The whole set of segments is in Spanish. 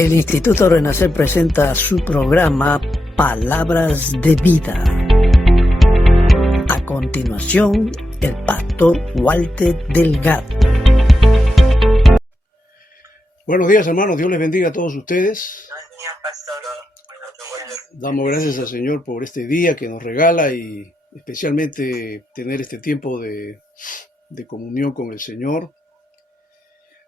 El Instituto Renacer presenta su programa Palabras de Vida. A continuación, el pastor Walter Delgado. Buenos días, hermanos. Dios les bendiga a todos ustedes. Damos gracias al Señor por este día que nos regala y especialmente tener este tiempo de comunión con el Señor.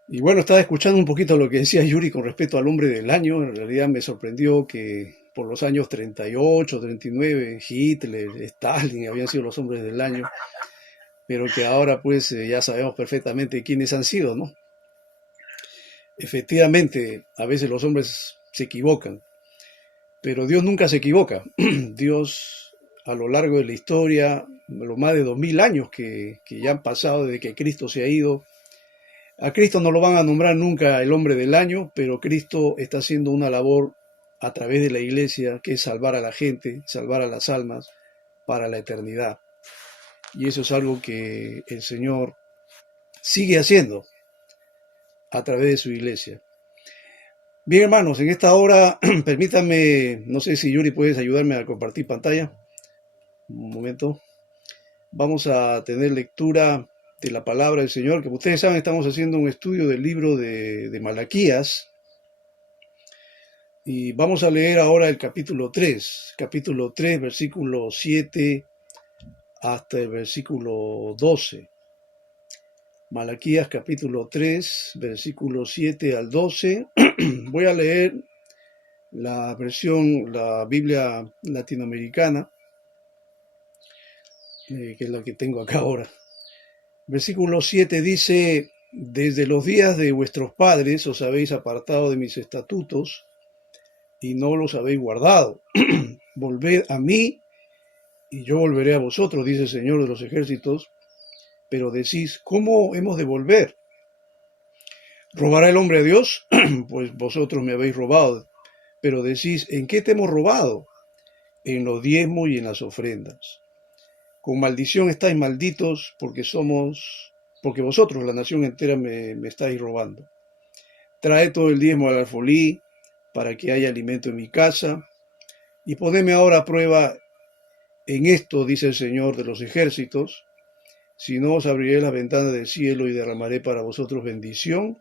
Y bueno, estaba escuchando un poquito lo que decía Yuri con respecto al hombre del año. En realidad me sorprendió que por los años 38, 39, Hitler, Stalin habían sido los hombres del año, pero que ahora pues ya sabemos perfectamente quiénes han sido, ¿no? Efectivamente, a veces los hombres se equivocan, pero Dios nunca se equivoca. Dios, a lo largo de la historia, los más de 2000 años que ya han pasado desde que Cristo se ha ido, a Cristo no lo van a nombrar nunca el hombre del año, pero Cristo está haciendo una labor a través de la iglesia, que es salvar a la gente, salvar a las almas para la eternidad. Y eso es algo que el Señor sigue haciendo a través de su iglesia. Bien, hermanos, en esta hora, permítanme, no sé si Yuri puedes ayudarme a compartir pantalla. Un momento. Vamos a tener lectura de la palabra del Señor, que ustedes saben, estamos haciendo un estudio del libro de Malaquías. Y vamos a leer ahora el capítulo 3, versículo 7 hasta el versículo 12. Malaquías capítulo 3, versículo 7 al 12. Voy a leer la Biblia latinoamericana, que es la que tengo acá ahora. Versículo 7 dice: desde los días de vuestros padres os habéis apartado de mis estatutos y no los habéis guardado. Volved a mí y yo volveré a vosotros, dice el Señor de los ejércitos. Pero decís, ¿cómo hemos de volver? ¿Robará el hombre a Dios? Pues vosotros me habéis robado. Pero decís, ¿en qué te hemos robado? En los diezmos y en las ofrendas. Con maldición estáis malditos porque vosotros, la nación entera, me estáis robando. Trae todo el diezmo al alfolí para que haya alimento en mi casa. Y ponedme ahora a prueba en esto, dice el Señor de los ejércitos. Si no, os abriré las ventanas del cielo y derramaré para vosotros bendición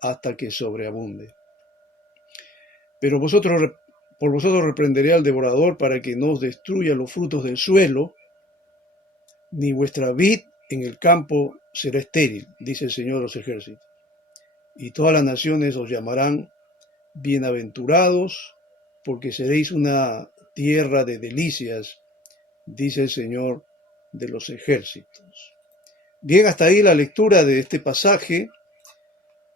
hasta que sobreabunde. Pero por vosotros reprenderé al devorador para que no os destruya los frutos del suelo, ni vuestra vid en el campo será estéril, dice el Señor de los ejércitos. Y todas las naciones os llamarán bienaventurados, porque seréis una tierra de delicias, dice el Señor de los ejércitos. Bien, hasta ahí la lectura de este pasaje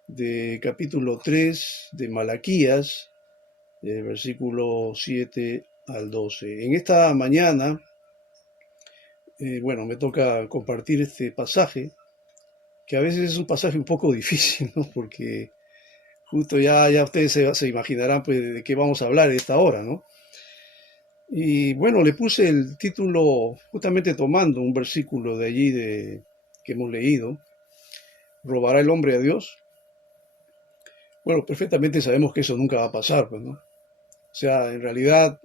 de capítulo 3 de Malaquías, versículo 7 al 12. En esta mañana, me toca compartir este pasaje, que a veces es un pasaje un poco difícil, ¿no? Porque justo ya ustedes se imaginarán pues, de qué vamos a hablar en esta hora, ¿no? Y bueno, le puse el título justamente tomando un versículo de allí que hemos leído: ¿robará el hombre a Dios? Bueno, perfectamente sabemos que eso nunca va a pasar, pues, ¿no? O sea, en realidad,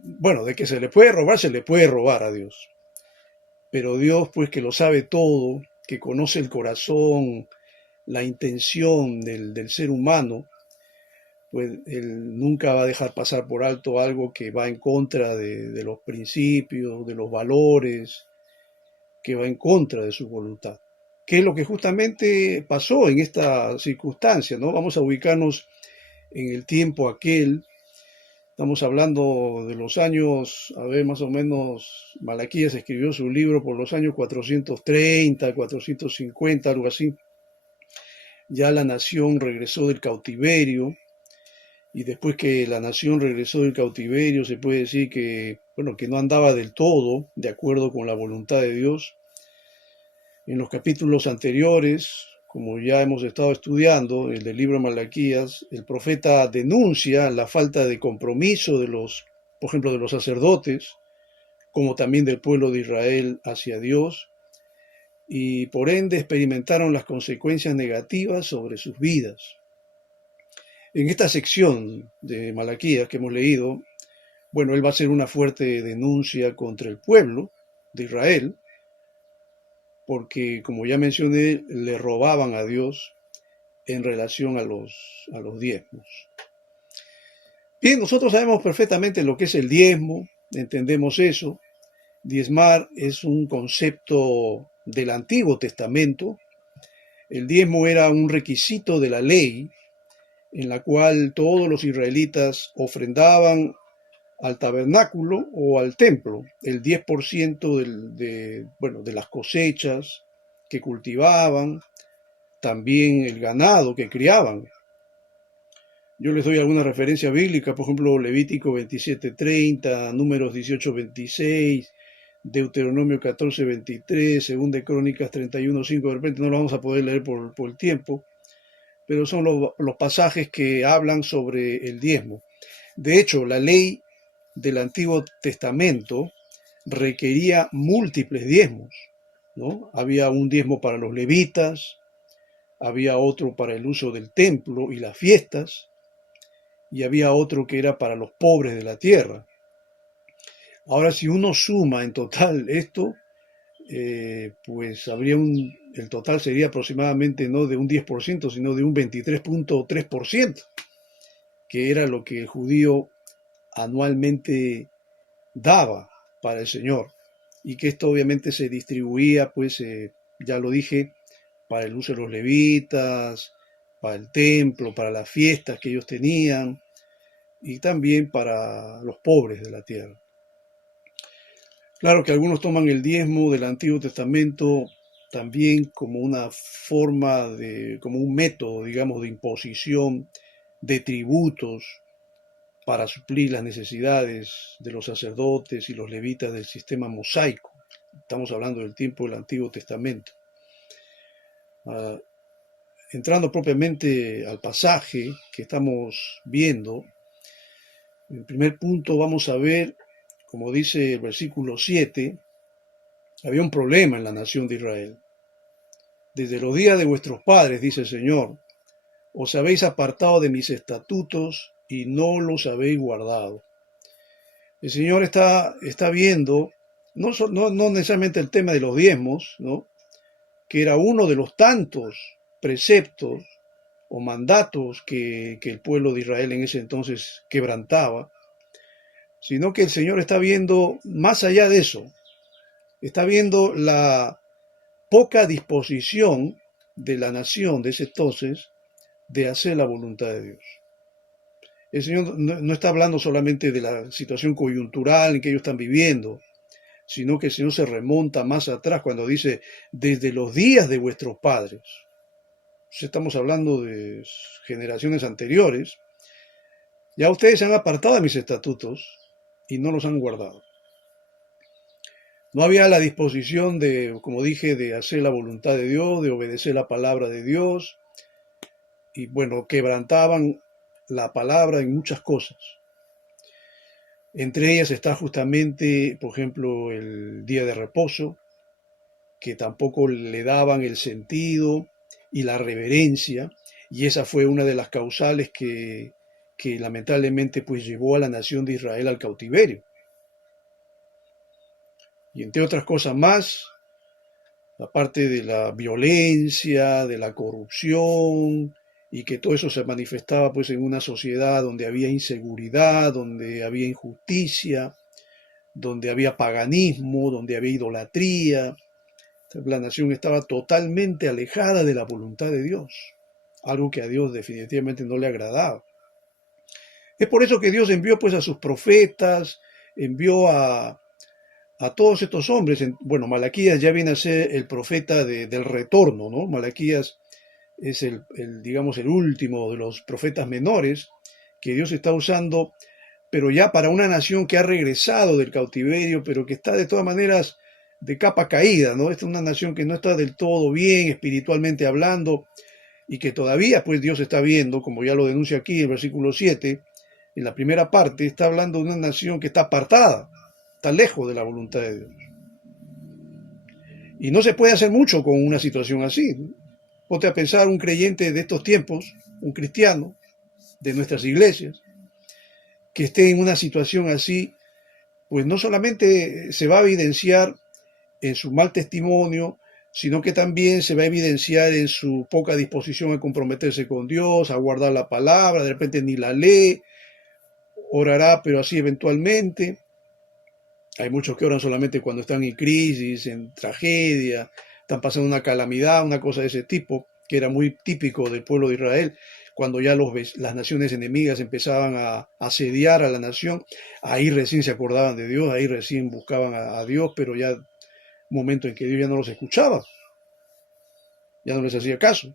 bueno, de que se le puede robar a Dios. Pero Dios, pues, que lo sabe todo, que conoce el corazón, la intención del ser humano, pues Él nunca va a dejar pasar por alto algo que va en contra de los principios, de los valores, que va en contra de su voluntad. ¿Qué es lo que justamente pasó en esta circunstancia, ¿no? Vamos a ubicarnos en el tiempo aquel. Estamos hablando de los años, más o menos, Malaquías escribió su libro por los años 430, 450, algo así. Ya la nación regresó del cautiverio, y después que la nación regresó del cautiverio, se puede decir que no andaba del todo de acuerdo con la voluntad de Dios. En los capítulos anteriores, como ya hemos estado estudiando, el del libro de Malaquías, el profeta denuncia la falta de compromiso por ejemplo, de los sacerdotes, como también del pueblo de Israel hacia Dios, y por ende experimentaron las consecuencias negativas sobre sus vidas. En esta sección de Malaquías que hemos leído, bueno, él va a hacer una fuerte denuncia contra el pueblo de Israel, porque, como ya mencioné, le robaban a Dios en relación a los diezmos. Bien, nosotros sabemos perfectamente lo que es el diezmo, entendemos eso. Diezmar es un concepto del Antiguo Testamento. El diezmo era un requisito de la ley en la cual todos los israelitas ofrendaban al tabernáculo o al templo el 10% de las cosechas que cultivaban, también el ganado que criaban. Yo les doy alguna referencia bíblica, por ejemplo, Levítico 27:30, Números 18:26, Deuteronomio 14:23, Segunda de Crónicas 31:5. De repente no lo vamos a poder leer por el tiempo, pero son los pasajes que hablan sobre el diezmo. De hecho, la ley del Antiguo Testamento requería múltiples diezmos, ¿no? Había un diezmo para los levitas, había otro para el uso del templo y las fiestas, y había otro que era para los pobres de la tierra. Ahora, si uno suma en total esto, pues el total sería aproximadamente no de un 10%, sino de un 23.3%, que era lo que el judío anualmente daba para el Señor, y que esto obviamente se distribuía, pues ya lo dije, para el uso de los levitas, para el templo, para las fiestas que ellos tenían, y también para los pobres de la tierra. Claro que algunos toman el diezmo del Antiguo Testamento también como una forma como un método, digamos, de imposición de tributos para suplir las necesidades de los sacerdotes y los levitas del sistema mosaico. Estamos hablando del tiempo del Antiguo Testamento. Entrando propiamente al pasaje que estamos viendo, en primer punto vamos a ver, como dice el versículo 7, había un problema en la nación de Israel. Desde los días de vuestros padres, dice el Señor, os habéis apartado de mis estatutos y no los habéis guardado. El Señor está viendo, no necesariamente el tema de los diezmos, ¿no?, que era uno de los tantos preceptos o mandatos que el pueblo de Israel en ese entonces quebrantaba, sino que el Señor está viendo más allá de eso. Está viendo la poca disposición de la nación de ese entonces de hacer la voluntad de Dios. El Señor no está hablando solamente de la situación coyuntural en que ellos están viviendo, sino que el Señor se remonta más atrás cuando dice, desde los días de vuestros padres. Estamos hablando de generaciones anteriores. Ya ustedes se han apartado de mis estatutos y no los han guardado. No había la disposición de, como dije, de hacer la voluntad de Dios, de obedecer la palabra de Dios. Y bueno, quebrantaban la palabra en muchas cosas. Entre ellas está justamente, por ejemplo, el día de reposo, que tampoco le daban el sentido y la reverencia, y esa fue una de las causales que lamentablemente pues llevó a la nación de Israel al cautiverio. Y entre otras cosas más, aparte de la violencia, de la corrupción, y que todo eso se manifestaba pues en una sociedad donde había inseguridad, donde había injusticia, donde había paganismo, donde había idolatría. La nación estaba totalmente alejada de la voluntad de Dios, algo que a Dios definitivamente no le agradaba. Es por eso que Dios envió pues a sus profetas, envió a todos estos hombres. Bueno, Malaquías ya viene a ser el profeta del retorno, ¿no? Malaquías es digamos, el último de los profetas menores que Dios está usando, pero ya para una nación que ha regresado del cautiverio, pero que está de todas maneras de capa caída, ¿no? Esta es una nación que no está del todo bien espiritualmente hablando y que todavía pues Dios está viendo, como ya lo denuncia aquí el versículo 7, en la primera parte está hablando de una nación que está apartada, está lejos de la voluntad de Dios. Y no se puede hacer mucho con una situación así, ¿no? Ponte a pensar un creyente de estos tiempos, un cristiano, de nuestras iglesias, que esté en una situación así, pues no solamente se va a evidenciar en su mal testimonio, sino que también se va a evidenciar en su poca disposición a comprometerse con Dios, a guardar la palabra, de repente ni la lee, orará, pero así eventualmente. Hay muchos que oran solamente cuando están en crisis, en tragedia, están pasando una calamidad, una cosa de ese tipo, que era muy típico del pueblo de Israel. Cuando ya las naciones enemigas empezaban a asediar a la nación, ahí recién se acordaban de Dios, ahí recién buscaban a Dios, pero ya un momento en que Dios ya no los escuchaba, ya no les hacía caso.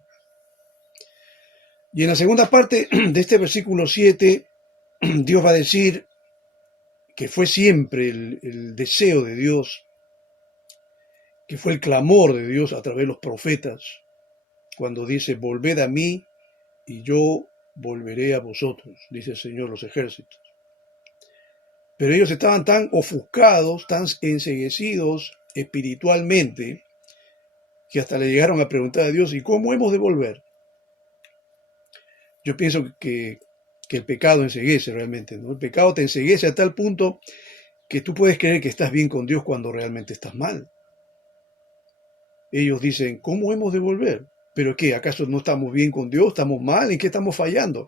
Y en la segunda parte de este versículo 7, Dios va a decir que fue siempre el deseo de Dios, que fue el clamor de Dios a través de los profetas, cuando dice, volved a mí y yo volveré a vosotros, dice el Señor de los ejércitos. Pero ellos estaban tan ofuscados, tan enceguecidos espiritualmente, que hasta le llegaron a preguntar a Dios, ¿y cómo hemos de volver? Yo pienso que el pecado enceguece realmente, ¿no? El pecado te enceguece a tal punto que tú puedes creer que estás bien con Dios cuando realmente estás mal. Ellos dicen, ¿cómo hemos de volver? ¿Pero qué? ¿Acaso no estamos bien con Dios? ¿Estamos mal? ¿En qué estamos fallando?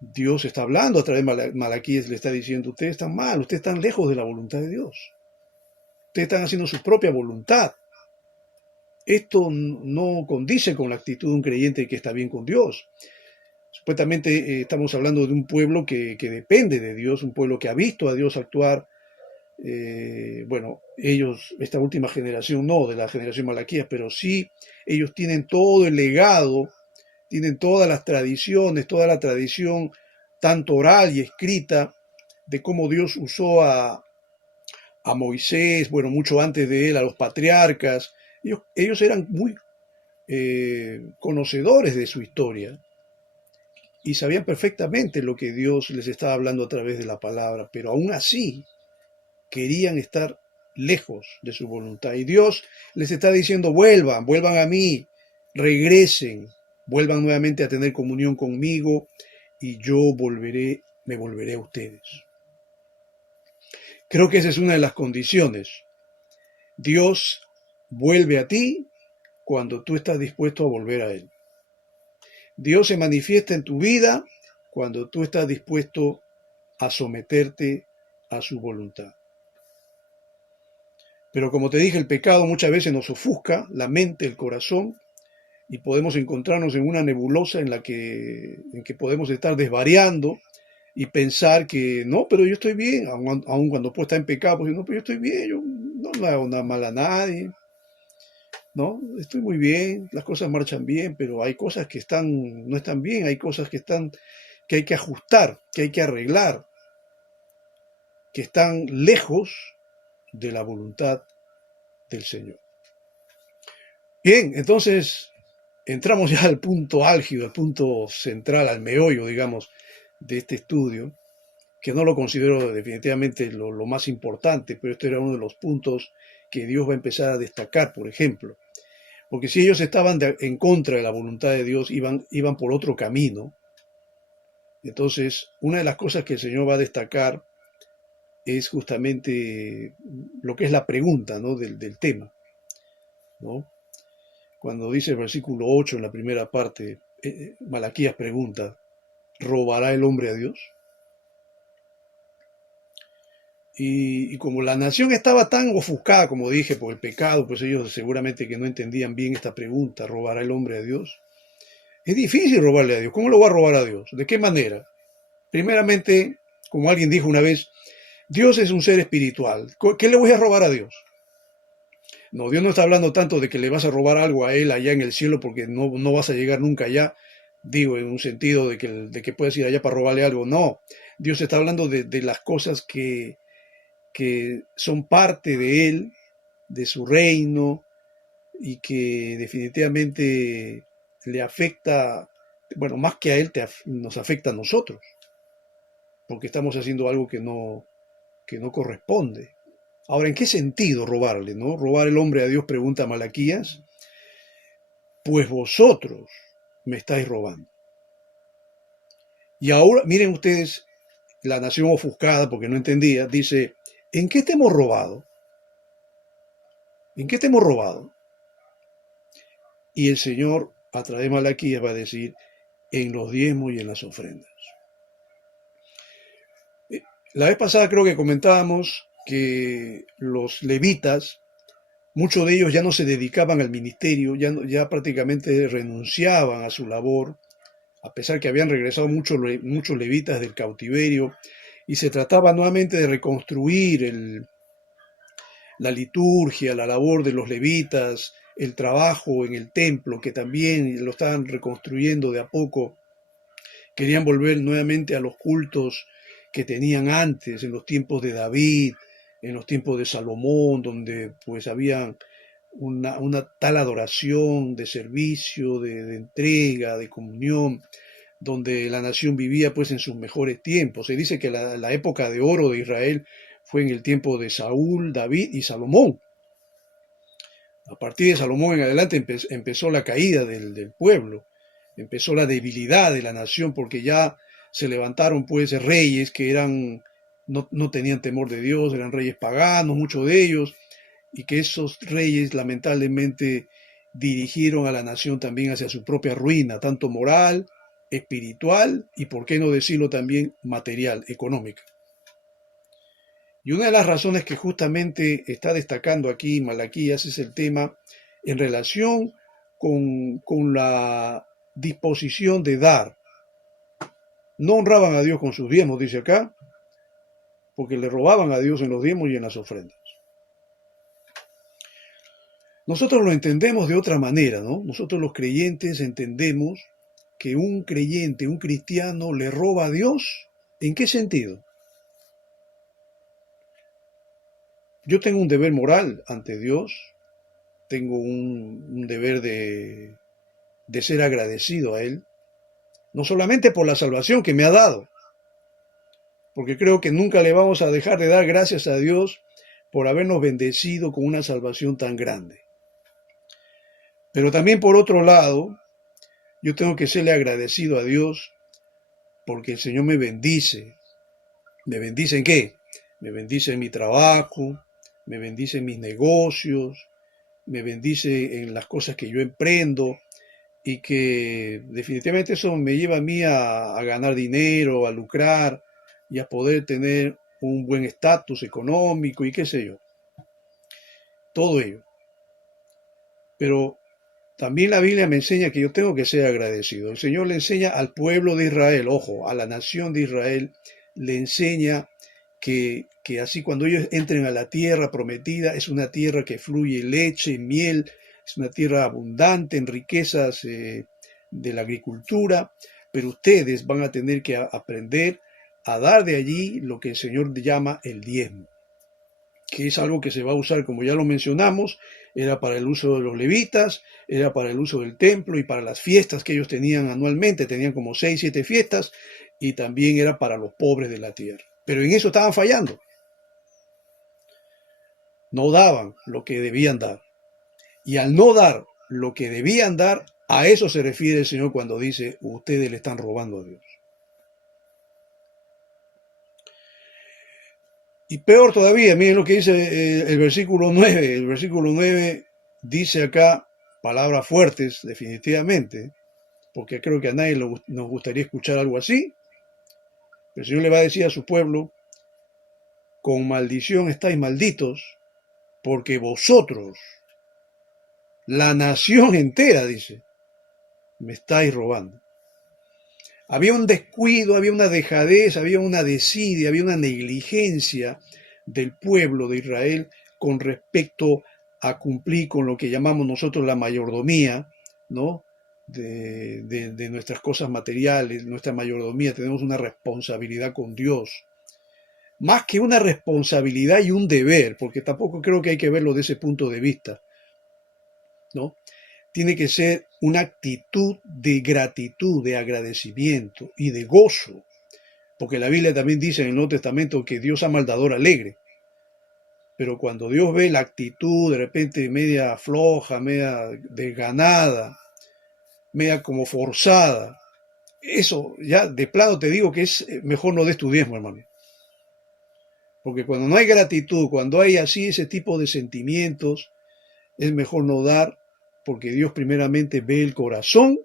Dios está hablando a través de Malaquías, le está diciendo, ustedes están mal, ustedes están lejos de la voluntad de Dios. Ustedes están haciendo su propia voluntad. Esto no condice con la actitud de un creyente que está bien con Dios. Supuestamente estamos hablando de un pueblo que depende de Dios, un pueblo que ha visto a Dios actuar. Bueno, ellos, esta última generación no, de la generación Malaquías, pero sí, ellos tienen todo el legado, tienen todas las tradiciones, toda la tradición, tanto oral y escrita, de cómo Dios usó a Moisés, bueno, mucho antes de él, a los patriarcas. Ellos eran muy conocedores de su historia y sabían perfectamente lo que Dios les estaba hablando a través de la palabra, pero aún así querían estar lejos de su voluntad. Y Dios les está diciendo, vuelvan a mí, regresen, vuelvan nuevamente a tener comunión conmigo y yo me volveré a ustedes. Creo que esa es una de las condiciones. Dios vuelve a ti cuando tú estás dispuesto a volver a Él. Dios se manifiesta en tu vida cuando tú estás dispuesto a someterte a su voluntad. Pero como te dije, el pecado muchas veces nos ofusca la mente, el corazón, y podemos encontrarnos en una nebulosa en que podemos estar desvariando y pensar que no, pero yo estoy bien, aun cuando puedo estar en pecado, pues no, pero yo estoy bien, yo no le hago nada mal a nadie, no, estoy muy bien, las cosas marchan bien, pero hay cosas que no están bien, hay cosas que hay que ajustar, que hay que arreglar, que están lejos de la voluntad del Señor. Bien, entonces entramos ya al punto álgido, al punto central, al meollo, digamos, de este estudio, que no lo considero definitivamente lo más importante, pero este era uno de los puntos que Dios va a empezar a destacar, por ejemplo. Porque si ellos estaban en contra de la voluntad de Dios, iban por otro camino. Entonces, una de las cosas que el Señor va a destacar es justamente lo que es la pregunta, ¿no? del tema, ¿no? Cuando dice el versículo 8 en la primera parte, Malaquías pregunta, ¿robará el hombre a Dios? Y como la nación estaba tan ofuscada, como dije, por el pecado, pues ellos seguramente que no entendían bien esta pregunta, ¿robará el hombre a Dios? Es difícil robarle a Dios. ¿Cómo lo va a robar a Dios? ¿De qué manera? Primeramente, como alguien dijo una vez, Dios es un ser espiritual. ¿Qué le voy a robar a Dios? No, Dios no está hablando tanto de que le vas a robar algo a Él allá en el cielo porque no vas a llegar nunca allá. Digo, en un sentido de que puedes ir allá para robarle algo. No, Dios está hablando de las cosas que son parte de Él, de su reino, y que definitivamente le afecta, bueno, más que a Él, nos afecta a nosotros, porque estamos haciendo algo que no corresponde. Ahora, ¿en qué sentido robarle, no? ¿Robar el hombre a Dios?, pregunta Malaquías. Pues vosotros me estáis robando. Y ahora, miren ustedes, la nación ofuscada, porque no entendía, dice, ¿en qué te hemos robado? ¿En qué te hemos robado? Y el Señor, a través de Malaquías, va a decir, en los diezmos y en las ofrendas. La vez pasada creo que comentábamos que los levitas, muchos de ellos ya no se dedicaban al ministerio, ya prácticamente renunciaban a su labor, a pesar que habían regresado muchos levitas del cautiverio, y se trataba nuevamente de reconstruir la liturgia, la labor de los levitas, el trabajo en el templo, que también lo estaban reconstruyendo de a poco. Querían volver nuevamente a los cultos que tenían antes, en los tiempos de David, en los tiempos de Salomón, donde pues había una tal adoración de servicio, de entrega, de comunión, donde la nación vivía pues en sus mejores tiempos. Se dice que la época de oro de Israel fue en el tiempo de Saúl, David y Salomón. A partir de Salomón en adelante empezó la caída del pueblo, empezó la debilidad de la nación, porque ya se levantaron pues reyes que no tenían temor de Dios, eran reyes paganos, muchos de ellos, y que esos reyes lamentablemente dirigieron a la nación también hacia su propia ruina, tanto moral, espiritual y, por qué no decirlo también, material, económica. Y una de las razones que justamente está destacando aquí Malaquías es el tema en relación con la disposición de dar. No honraban a Dios con sus diezmos, dice acá, porque le robaban a Dios en los diezmos y en las ofrendas. Nosotros lo entendemos de otra manera, ¿no? Nosotros los creyentes entendemos que un creyente, un cristiano, le roba a Dios. ¿En qué sentido? Yo tengo un deber moral ante Dios, tengo un deber de ser agradecido a Él, no solamente por la salvación que me ha dado, porque creo que nunca le vamos a dejar de dar gracias a Dios por habernos bendecido con una salvación tan grande. Pero también por otro lado, yo tengo que serle agradecido a Dios porque el Señor me bendice. ¿Me bendice en qué? Me bendice en mi trabajo, me bendice en mis negocios, me bendice en las cosas que yo emprendo, y que definitivamente eso me lleva a mí a ganar dinero, a lucrar y a poder tener un buen estatus económico y qué sé yo. Todo ello. Pero también la Biblia me enseña que yo tengo que ser agradecido. El Señor le enseña al pueblo de Israel, ojo, a la nación de Israel, le enseña que así cuando ellos entren a la tierra prometida, es una tierra que fluye leche, miel, es una tierra abundante en riquezas de la agricultura, pero ustedes van a tener que aprender a dar de allí lo que el Señor llama el diezmo, que es algo que se va a usar, como ya lo mencionamos, era para el uso de los levitas, era para el uso del templo y para las fiestas que ellos tenían anualmente, tenían como 6, 7 fiestas, y también era para los pobres de la tierra. Pero en eso estaban fallando. No daban lo que debían dar. Y al no dar lo que debían dar, a eso se refiere el Señor cuando dice, ustedes le están robando a Dios. Y peor todavía, miren lo que dice el versículo 9. El versículo 9 dice acá palabras fuertes, definitivamente, porque creo que a nadie nos gustaría escuchar algo así. El Señor le va a decir a su pueblo, con maldición estáis malditos, porque vosotros, la nación entera, dice, me estáis robando. Había un descuido, había una dejadez, había una desidia, había una negligencia del pueblo de Israel con respecto a cumplir con lo que llamamos nosotros la mayordomía, ¿no? De nuestras cosas materiales, nuestra mayordomía, tenemos una responsabilidad con Dios. Más que una responsabilidad y un deber, porque tampoco creo que hay que verlo de ese punto de vista, ¿no? Tiene que ser una actitud de gratitud, de agradecimiento y de gozo, porque la Biblia también dice en el Nuevo Testamento que Dios ama al dador alegre. Pero cuando Dios ve la actitud de repente media floja, media desganada, media como forzada, eso ya de plano te digo que es mejor no des tu diezmo, hermano. Porque cuando no hay gratitud, cuando hay así ese tipo de sentimientos, es mejor no dar, porque Dios primeramente ve el corazón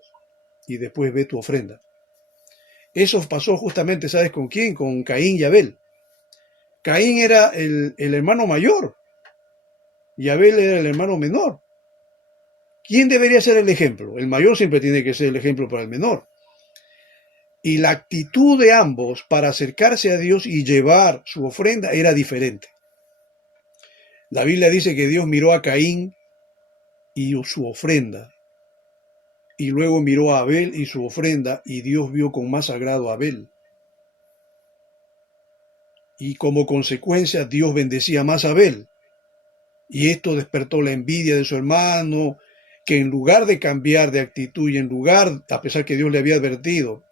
y después ve tu ofrenda. Eso pasó justamente, ¿sabes con quién? Con Caín y Abel. Caín era el hermano mayor y Abel era el hermano menor. ¿Quién debería ser el ejemplo? El mayor siempre tiene que ser el ejemplo para el menor. Y la actitud de ambos para acercarse a Dios y llevar su ofrenda era diferente. La Biblia dice que Dios miró a Caín y su ofrenda, y luego miró a Abel y su ofrenda, y Dios vio con más agrado a Abel. Y como consecuencia Dios bendecía más a Abel. Y esto despertó la envidia de su hermano, que en lugar de cambiar de actitud y en lugar, a pesar que Dios le había advertido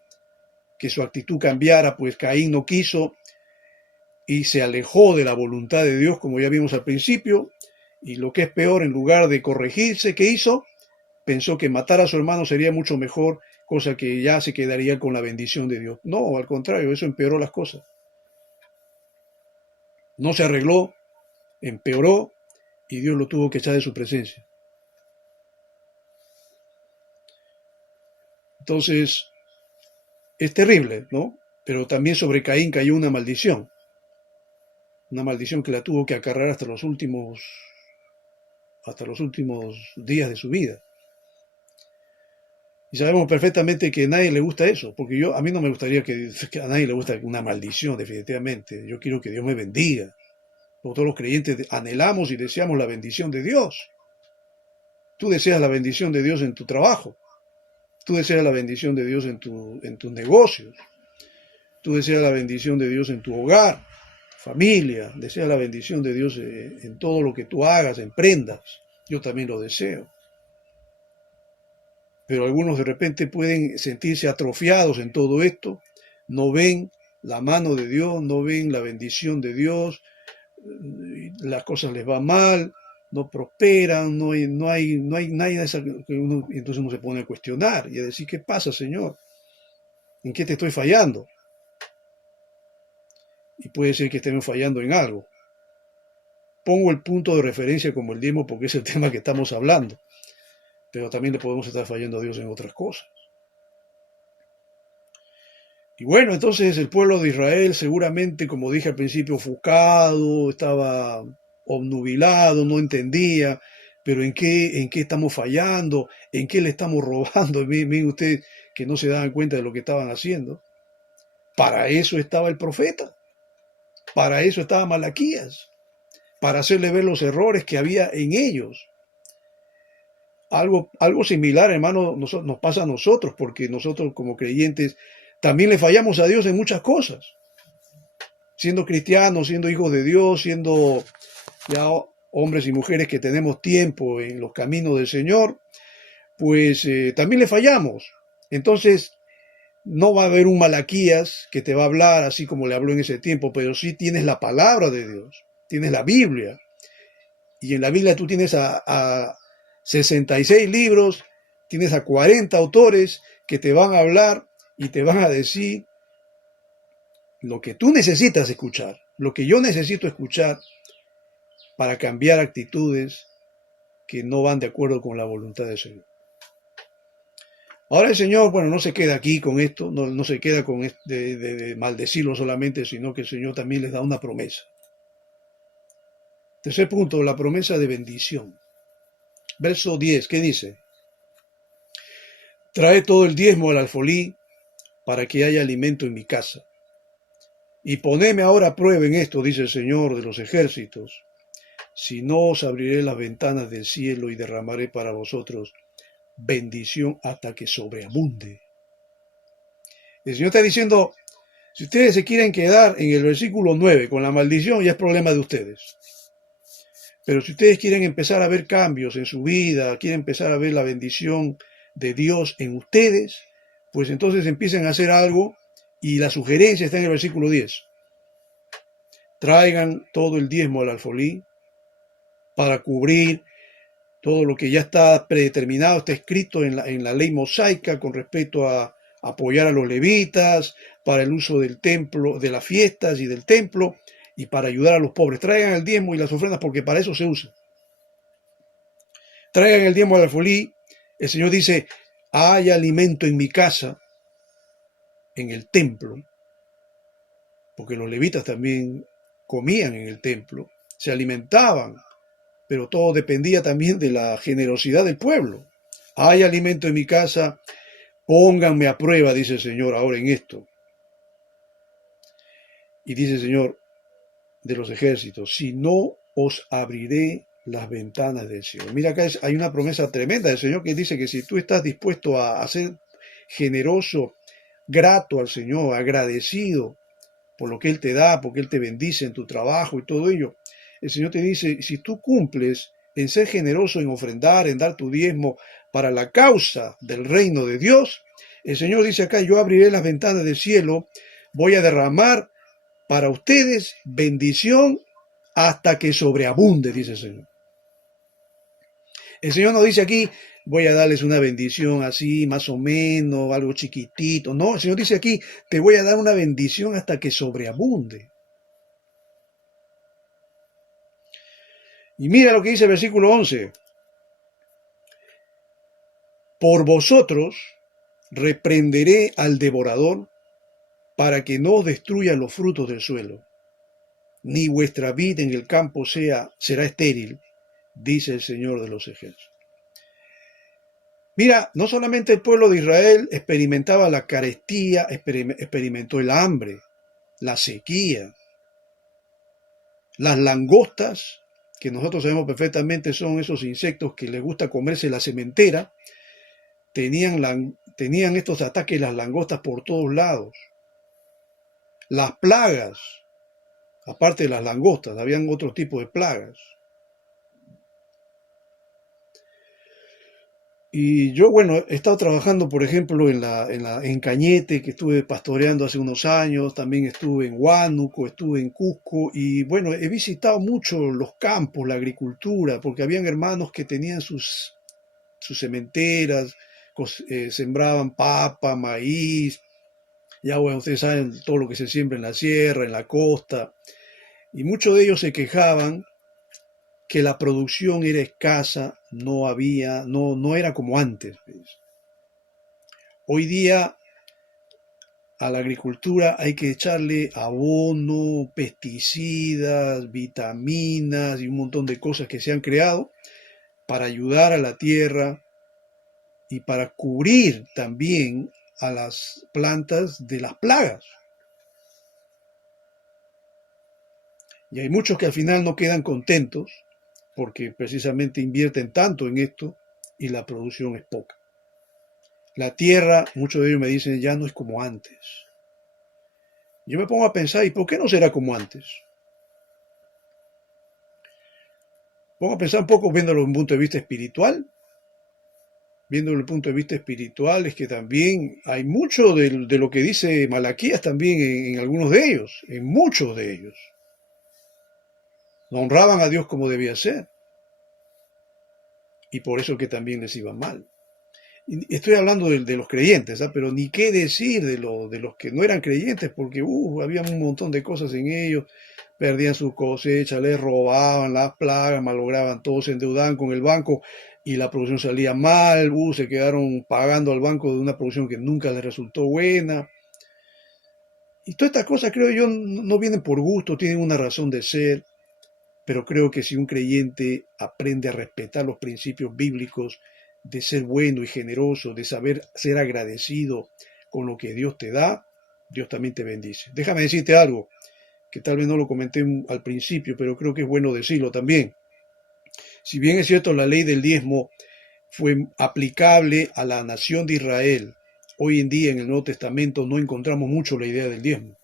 que su actitud cambiara, pues Caín no quiso y se alejó de la voluntad de Dios, como ya vimos al principio, y lo que es peor, en lugar de corregirse, ¿qué hizo? Pensó que matar a su hermano sería mucho mejor, cosa que ya se quedaría con la bendición de Dios. No, al contrario, eso empeoró las cosas. No se arregló, empeoró, y Dios lo tuvo que echar de su presencia. Entonces, es terrible, ¿no? Pero también sobre Caín cayó una maldición que la tuvo que acarrear hasta los últimos días de su vida. Y sabemos perfectamente que a nadie le gusta eso, porque a mí no me gustaría que a nadie le gusta una maldición, definitivamente. Yo quiero que Dios me bendiga. Todos los creyentes anhelamos y deseamos la bendición de Dios. Tú deseas la bendición de Dios en tu trabajo. Tú deseas la bendición de Dios en tus negocios. Tú deseas la bendición de Dios en tu hogar, familia. Deseas la bendición de Dios en todo lo que tú hagas, emprendas. Yo también lo deseo. Pero algunos de repente pueden sentirse atrofiados en todo esto. No ven la mano de Dios, no ven la bendición de Dios. Las cosas les van mal, no prosperan, no hay nada de eso. Entonces uno se pone a cuestionar y a decir, ¿qué pasa, Señor? ¿En qué te estoy fallando? Y puede ser que estemos fallando en algo. Pongo el punto de referencia como el diezmo porque es el tema que estamos hablando, pero también le podemos estar fallando a Dios en otras cosas. Y bueno, entonces el pueblo de Israel seguramente, como dije al principio, ofuscado, estaba obnubilado, no entendía, pero ¿en qué estamos fallando? ¿En qué le estamos robando? Miren ustedes que no se daban cuenta de lo que estaban haciendo. Para eso estaba el profeta, para eso estaba Malaquías, para hacerle ver los errores que había en ellos. Algo similar, hermano, nos pasa a nosotros, porque nosotros como creyentes también le fallamos a Dios en muchas cosas. Siendo cristianos, siendo hijos de Dios, siendo ya hombres y mujeres que tenemos tiempo en los caminos del Señor, pues también le fallamos. Entonces, no va a haber un Malaquías que te va a hablar así como le habló en ese tiempo, pero sí tienes la palabra de Dios, tienes la Biblia. Y en la Biblia tú tienes a 66 libros, tienes a 40 autores que te van a hablar y te van a decir lo que tú necesitas escuchar, lo que yo necesito escuchar para cambiar actitudes que no van de acuerdo con la voluntad del Señor. Ahora el Señor, bueno, no se queda aquí con esto, no se queda con de maldecirlo solamente, sino que el Señor también les da una promesa. Tercer punto, la promesa de bendición. Verso 10, ¿qué dice? Trae todo el diezmo al alfolí para que haya alimento en mi casa. Y ponedme ahora a prueba en esto, dice el Señor de los ejércitos, si no os abriré las ventanas del cielo y derramaré para vosotros bendición hasta que sobreabunde. El Señor está diciendo, si ustedes se quieren quedar en el versículo 9 con la maldición, ya es problema de ustedes. Pero si ustedes quieren empezar a ver cambios en su vida, quieren empezar a ver la bendición de Dios en ustedes, pues entonces empiecen a hacer algo, y la sugerencia está en el versículo 10. Traigan todo el diezmo al alfolí para cubrir todo lo que ya está predeterminado, está escrito en la ley mosaica con respecto a apoyar a los levitas, para el uso del templo, de las fiestas y del templo, y para ayudar a los pobres. Traigan el diezmo y las ofrendas porque para eso se usa. Traigan el diezmo al alfolí. El Señor dice, hay alimento en mi casa, en el templo, porque los levitas también comían en el templo, se alimentaban, pero todo dependía también de la generosidad del pueblo. Hay alimento en mi casa, pónganme a prueba, dice el Señor, ahora en esto. Y dice el Señor de los ejércitos, si no os abriré las ventanas del cielo. Mira, acá hay una promesa tremenda del Señor que dice que si tú estás dispuesto a ser generoso, grato al Señor, agradecido por lo que Él te da, porque Él te bendice en tu trabajo y todo ello, el Señor te dice, si tú cumples en ser generoso, en ofrendar, en dar tu diezmo para la causa del reino de Dios, el Señor dice acá, yo abriré las ventanas del cielo, voy a derramar para ustedes bendición hasta que sobreabunde, dice el Señor. El Señor nos dice aquí, voy a darles una bendición así, más o menos, algo chiquitito. No, el Señor dice aquí, te voy a dar una bendición hasta que sobreabunde. Y mira lo que dice el versículo 11. Por vosotros reprenderé al devorador para que no os destruya los frutos del suelo, ni vuestra vida en el campo será estéril, dice el Señor de los ejércitos. Mira, no solamente el pueblo de Israel experimentaba la carestía, experimentó el hambre, la sequía, las langostas, que nosotros sabemos perfectamente son esos insectos que les gusta comerse la sementera, tenían estos ataques las langostas por todos lados. Las plagas, aparte de las langostas, habían otro tipo de plagas. Y yo, bueno, he estado trabajando, por ejemplo, en Cañete, que estuve pastoreando hace unos años, también estuve en Huánuco, estuve en Cusco, y bueno, he visitado mucho los campos, la agricultura, porque habían hermanos que tenían sus sementeras, sembraban papa, maíz, ya bueno, ustedes saben todo lo que se siembra en la sierra, en la costa, y muchos de ellos se quejaban que la producción era escasa, no era como antes. Hoy día a la agricultura hay que echarle abono, pesticidas, vitaminas y un montón de cosas que se han creado para ayudar a la tierra y para cubrir también a las plantas de las plagas. Y hay muchos que al final no quedan contentos porque precisamente invierten tanto en esto y la producción es poca. La tierra, muchos de ellos me dicen, ya no es como antes. Yo me pongo a pensar, ¿y por qué no será como antes? Pongo a pensar un poco viéndolo desde un punto de vista espiritual. Viéndolo desde el punto de vista espiritual es que también hay mucho de lo que dice Malaquías también en algunos de ellos, en muchos de ellos. No honraban a Dios como debía ser. Y por eso que también les iba mal. Y estoy hablando de los creyentes, ¿eh? Pero ni qué decir de los que no eran creyentes, porque había un montón de cosas en ellos. Perdían sus cosechas, les robaban las plagas, malograban todo, se endeudaban con el banco y la producción salía mal. Se quedaron pagando al banco de una producción que nunca les resultó buena. Y todas estas cosas, creo yo, no vienen por gusto, tienen una razón de ser. Pero creo que si un creyente aprende a respetar los principios bíblicos de ser bueno y generoso, de saber ser agradecido con lo que Dios te da, Dios también te bendice. Déjame decirte algo, que tal vez no lo comenté al principio, pero creo que es bueno decirlo también. Si bien es cierto, la ley del diezmo fue aplicable a la nación de Israel, hoy en día en el Nuevo Testamento no encontramos mucho la idea del diezmo.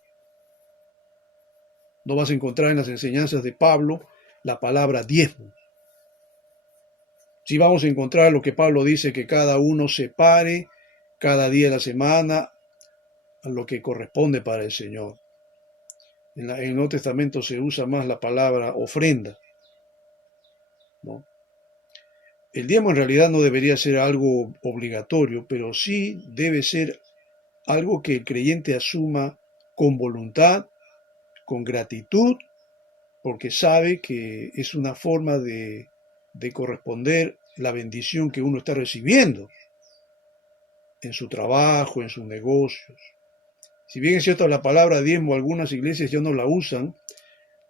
No vas a encontrar en las enseñanzas de Pablo la palabra diezmo. Sí vamos a encontrar lo que Pablo dice, que cada uno separe cada día de la semana a lo que corresponde para el Señor. En el Nuevo Testamento se usa más la palabra ofrenda, ¿no? El diezmo en realidad no debería ser algo obligatorio, pero sí debe ser algo que el creyente asuma con voluntad, con gratitud, porque sabe que es una forma de corresponder la bendición que uno está recibiendo en su trabajo, en sus negocios. Si bien es cierto la palabra diezmo, algunas iglesias ya no la usan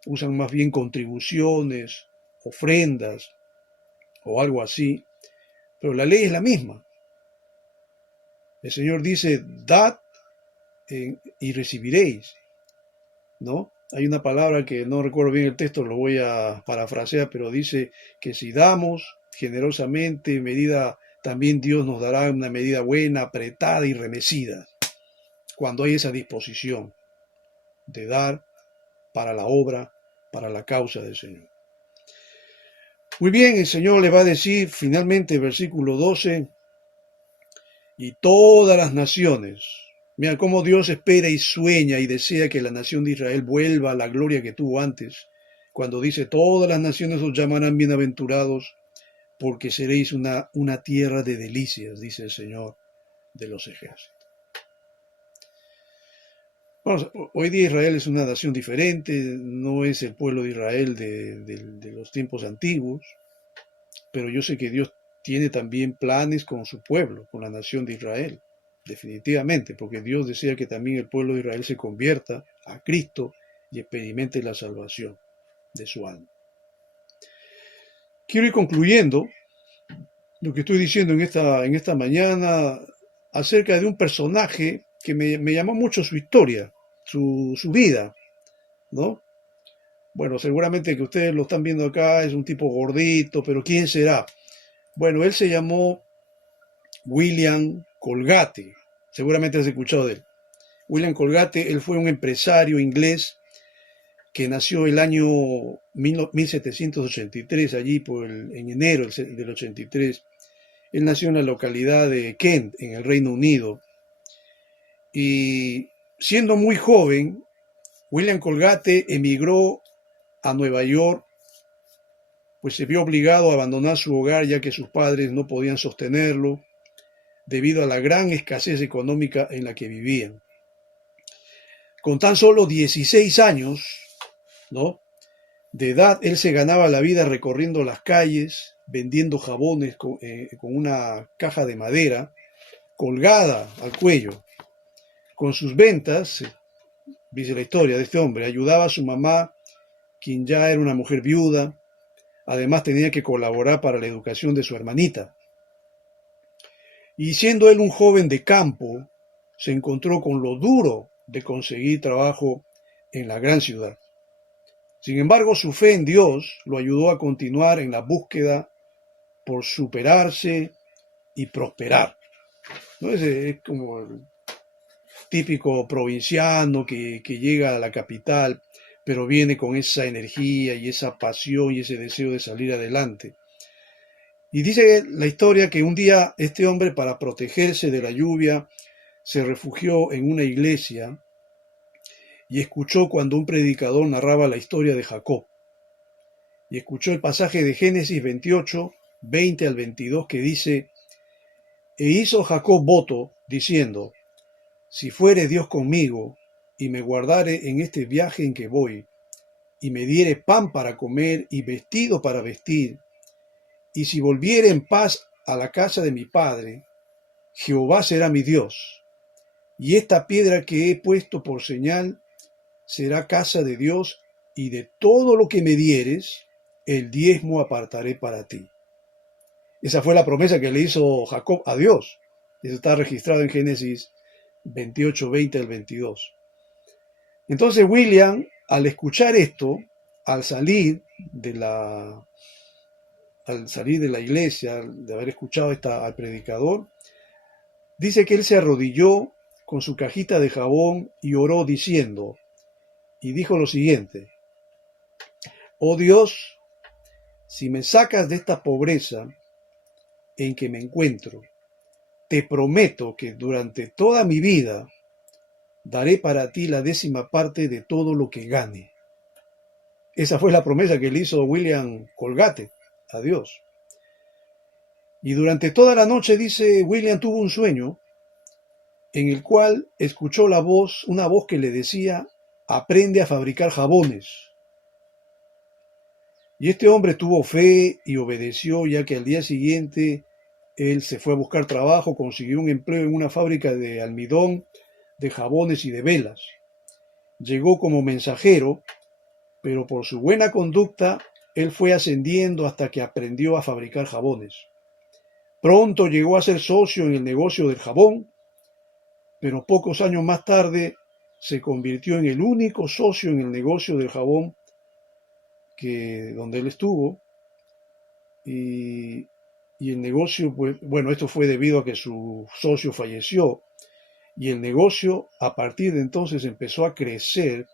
más bien contribuciones, ofrendas o algo así, pero la ley es la misma. El Señor dice, dad y recibiréis, ¿no? Hay una palabra que no recuerdo bien el texto, lo voy a parafrasear, pero dice que si damos generosamente, también Dios nos dará una medida buena, apretada y remecida, cuando hay esa disposición de dar para la obra, para la causa del Señor. Muy bien, el Señor le va a decir finalmente, versículo 12, y todas las naciones. Mira cómo Dios espera y sueña y desea que la nación de Israel vuelva a la gloria que tuvo antes, cuando dice, todas las naciones os llamarán bienaventurados, porque seréis una tierra de delicias, dice el Señor de los ejércitos. Bueno, hoy día Israel es una nación diferente, no es el pueblo de Israel de los tiempos antiguos, pero yo sé que Dios tiene también planes con su pueblo, con la nación de Israel, definitivamente, porque Dios desea que también el pueblo de Israel se convierta a Cristo y experimente la salvación de su alma. Quiero ir concluyendo lo que estoy diciendo en esta mañana acerca de un personaje que me llamó mucho su historia, su vida, ¿no? Bueno, seguramente que ustedes lo están viendo acá, es un tipo gordito, pero ¿quién será? Bueno, él se llamó William Colgate, seguramente has escuchado de él. William Colgate, él fue un empresario inglés que nació el año 1783, allí en enero del 83. Él nació en la localidad de Kent, en el Reino Unido. Y siendo muy joven, William Colgate emigró a Nueva York, pues se vio obligado a abandonar su hogar ya que sus padres no podían sostenerlo debido a la gran escasez económica en la que vivían. Con tan solo 16 años, ¿no?, de edad, él se ganaba la vida recorriendo las calles, vendiendo jabones con una caja de madera colgada al cuello. Con sus ventas, dice la historia de este hombre, ayudaba a su mamá, quien ya era una mujer viuda. Además tenía que colaborar para la educación de su hermanita. Y siendo él un joven de campo, se encontró con lo duro de conseguir trabajo en la gran ciudad. Sin embargo, su fe en Dios lo ayudó a continuar en la búsqueda por superarse y prosperar. ¿No? Es como el típico provinciano que llega a la capital, pero viene con esa energía y esa pasión y ese deseo de salir adelante. Y dice la historia que un día este hombre, para protegerse de la lluvia, se refugió en una iglesia y escuchó cuando un predicador narraba la historia de Jacob. Y escuchó el pasaje de Génesis 28, 20 al 22, que dice, e hizo Jacob voto, diciendo, si fuere Dios conmigo, y me guardare en este viaje en que voy, y me diere pan para comer y vestido para vestir, y si volviere en paz a la casa de mi padre, Jehová será mi Dios, y esta piedra que he puesto por señal será casa de Dios, y de todo lo que me dieres, el diezmo apartaré para ti. Esa fue la promesa que le hizo Jacob a Dios. Eso está registrado en Génesis 28, 20 al 22. Entonces William, al escuchar esto, al salir de la iglesia, de haber escuchado al predicador, dice que él se arrodilló con su cajita de jabón y oró diciendo, y dijo lo siguiente, oh Dios, si me sacas de esta pobreza en que me encuentro, te prometo que durante toda mi vida daré para ti la 10ª parte de todo lo que gane. Esa fue la promesa que le hizo William Colgate a Dios. Y durante toda la noche, dice William, tuvo un sueño en el cual escuchó una voz que le decía: aprende a fabricar jabones. Y este hombre tuvo fe y obedeció, ya que al día siguiente él se fue a buscar trabajo, consiguió un empleo en una fábrica de almidón, de jabones y de velas. Llegó como mensajero, pero por su buena conducta, él fue ascendiendo hasta que aprendió a fabricar jabones. Pronto llegó a ser socio en el negocio del jabón, pero pocos años más tarde se convirtió en el único socio en el negocio del jabón donde él estuvo. Y el negocio, pues, bueno, esto fue debido a que su socio falleció. Y el negocio, a partir de entonces, empezó a crecer,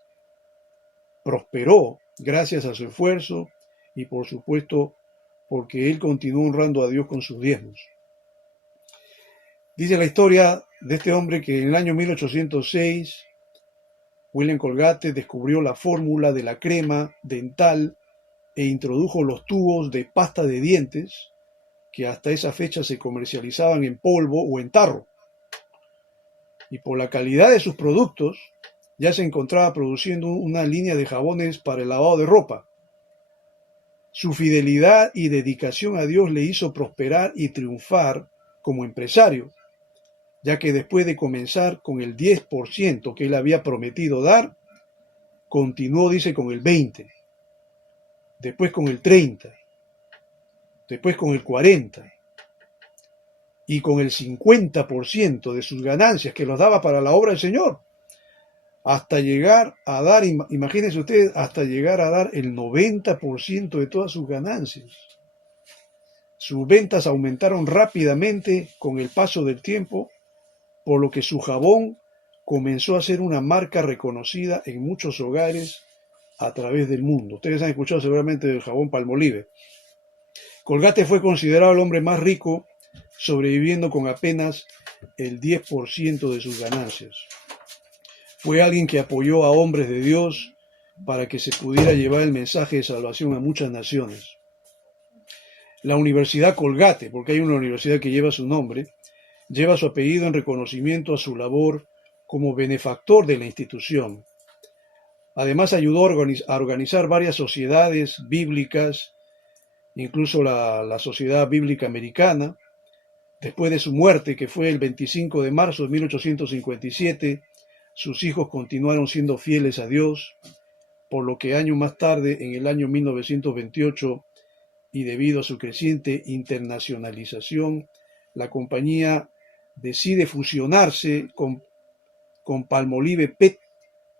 prosperó gracias a su esfuerzo y, por supuesto, porque él continuó honrando a Dios con sus diezmos. Dice la historia de este hombre que en el año 1806, William Colgate descubrió la fórmula de la crema dental e introdujo los tubos de pasta de dientes que hasta esa fecha se comercializaban en polvo o en tarro. Y por la calidad de sus productos, ya se encontraba produciendo una línea de jabones para el lavado de ropa. Su fidelidad y dedicación a Dios le hizo prosperar y triunfar como empresario, ya que después de comenzar con el 10% que él había prometido dar, continuó, dice, con el 20%, después con el 30%, después con el 40% y con el 50% de sus ganancias que los daba para la obra del Señor, hasta llegar a dar, imagínense ustedes, hasta llegar a dar el 90% de todas sus ganancias. Sus ventas aumentaron rápidamente con el paso del tiempo, por lo que su jabón comenzó a ser una marca reconocida en muchos hogares a través del mundo. Ustedes han escuchado seguramente del jabón Palmolive. Colgate fue considerado el hombre más rico, sobreviviendo con apenas el 10% de sus ganancias. Fue alguien que apoyó a hombres de Dios para que se pudiera llevar el mensaje de salvación a muchas naciones. La Universidad Colgate, porque hay una universidad que lleva su nombre, lleva su apellido en reconocimiento a su labor como benefactor de la institución. Además ayudó a organizar varias sociedades bíblicas, incluso la Sociedad Bíblica Americana. Después de su muerte, que fue el 25 de marzo de 1857, sus hijos continuaron siendo fieles a Dios, por lo que años más tarde, en el año 1928, y debido a su creciente internacionalización, la compañía decide fusionarse con Palmolive PET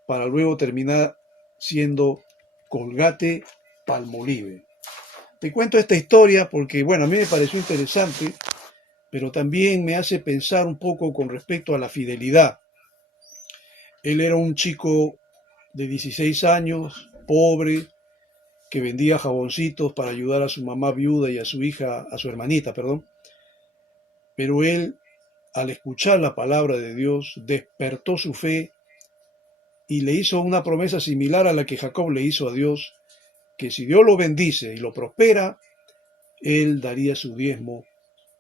para luego terminar siendo Colgate Palmolive. Te cuento esta historia porque, bueno, a mí me pareció interesante, pero también me hace pensar un poco con respecto a la fidelidad. Él era un chico de 16 años, pobre, que vendía jaboncitos para ayudar a su mamá viuda y a su hija, a su hermanita, perdón. Pero él, al escuchar la palabra de Dios, despertó su fe y le hizo una promesa similar a la que Jacob le hizo a Dios, que si Dios lo bendice y lo prospera, él daría su diezmo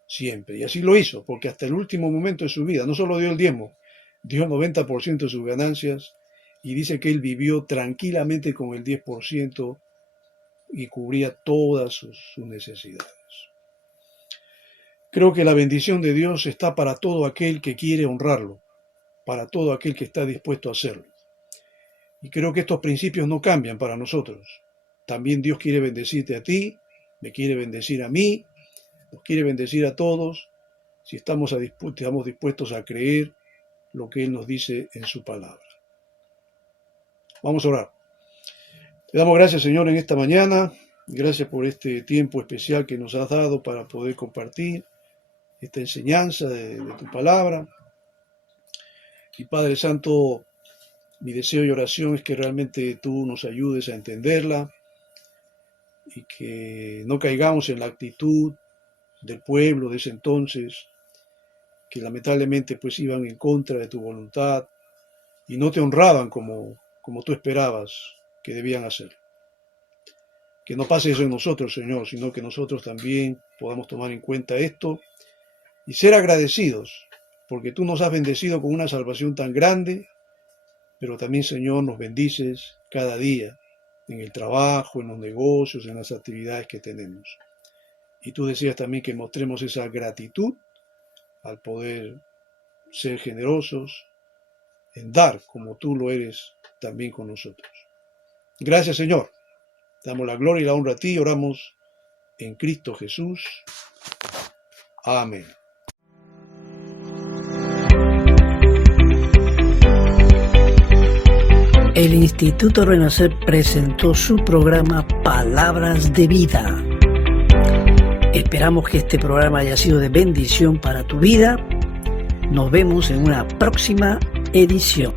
siempre. Y así lo hizo, porque hasta el último momento de su vida, no solo dio el diezmo, dio el 90% de sus ganancias, y dice que él vivió tranquilamente con el 10% y cubría todas sus necesidades. Creo que la bendición de Dios está para todo aquel que quiere honrarlo, para todo aquel que está dispuesto a hacerlo. Y creo que estos principios no cambian para nosotros. También Dios quiere bendecirte a ti, me quiere bendecir a mí, nos quiere bendecir a todos, si estamos dispuestos a creer lo que Él nos dice en su palabra. Vamos a orar. Te damos gracias, Señor, en esta mañana. Gracias por este tiempo especial que nos has dado para poder compartir esta enseñanza de tu palabra. Y Padre Santo, mi deseo y oración es que realmente tú nos ayudes a entenderla y que no caigamos en la actitud del pueblo de ese entonces, que lamentablemente pues iban en contra de tu voluntad y no te honraban como tú esperabas que debían hacer. Que no pase eso en nosotros, Señor, sino que nosotros también podamos tomar en cuenta esto y ser agradecidos porque tú nos has bendecido con una salvación tan grande, pero también, Señor, nos bendices cada día, en el trabajo, en los negocios, en las actividades que tenemos. Y tú decías también que mostremos esa gratitud al poder ser generosos, en dar como tú lo eres también con nosotros. Gracias, Señor. Damos la gloria y la honra a ti y oramos en Cristo Jesús. Amén. El Instituto Renacer presentó su programa Palabras de Vida. Esperamos que este programa haya sido de bendición para tu vida. Nos vemos en una próxima edición.